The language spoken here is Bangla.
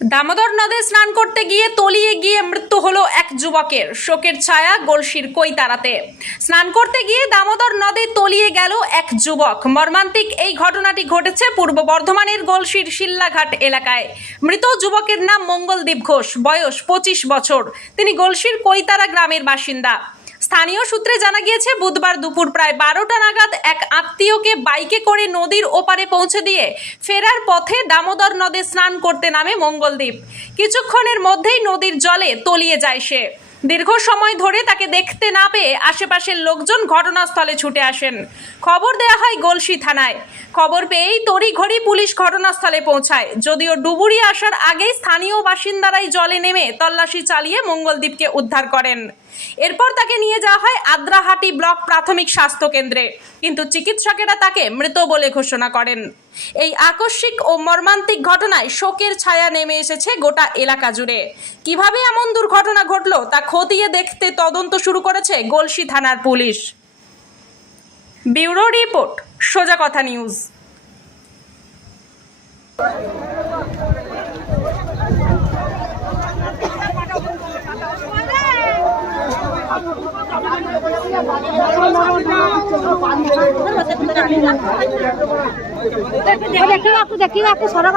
দামোদর নদে স্নান করতে গিয়ে তলিয়ে গিয়ে মৃত্যু হলো এক যুবকের। শোকের ছায়া গলসির কৈতারাতে। স্নান করতে গিয়ে দামোদর নদে তলিয়ে গেল এক যুবক। মর্মান্তিক এই ঘটনাটি ঘটেছে পূর্ব বর্ধমানের গলসির শিল্লাঘাট এলাকায়। মৃত যুবকের নাম মঙ্গলদীপ ঘোষ, বয়স 25 বছর। তিনি গলসির কৈতারা গ্রামের বাসিন্দা। স্থানীয় সূত্রে জানা গিয়েছে, বুধবার দুপুর প্রায় 12টা নাগাদ এক আত্মীয়কে বাইকে করে নদীর ওপারে পৌঁছে দিয়ে ফেরার পথে দামোদর নদে স্নান করতে নামে মঙ্গলদীপ। কিছুক্ষণের মধ্যেই নদীর জলে তলিয়ে যায় সে। দীর্ঘ সময় ধরে তাকে দেখতে না পেয়ে আশেপাশের লোকজন ঘটনাস্থলে ছুটে আসেন। খবর দেওয়া হয় গলসি থানায়। খবর পেয়েই তড়িঘড়ি পুলিশ ঘটনাস্থলে পৌঁছায়। যদিও ডুবুরি আসার আগেই স্থানীয় বাসিন্দারাই জলে নেমে তল্লাশি চালিয়ে মঙ্গলদীপকে উদ্ধার করেন। এরপর তাকে নিয়ে যাওয়া হয় আদ্রাহাটি ব্লক প্রাথমিক স্বাস্থ্য কেন্দ্রে, কিন্তু চিকিৎসকেরা তাকে মৃত বলে ঘোষণা করেন। এই আকস্মিক ও মর্মান্তিক ঘটনায় শোকের ছায়া নেমে এসেছে গোটা এলাকা জুড়ে। কিভাবে এমন দুর্ঘটনা ঘটলো তা খতিয়ে দেখতে তদন্ত শুরু করেছে গলসি থানার পুলিশ। ব্যুরো রিপোর্ট, সোজা কথা নিউজ। देखिए आपको सड़क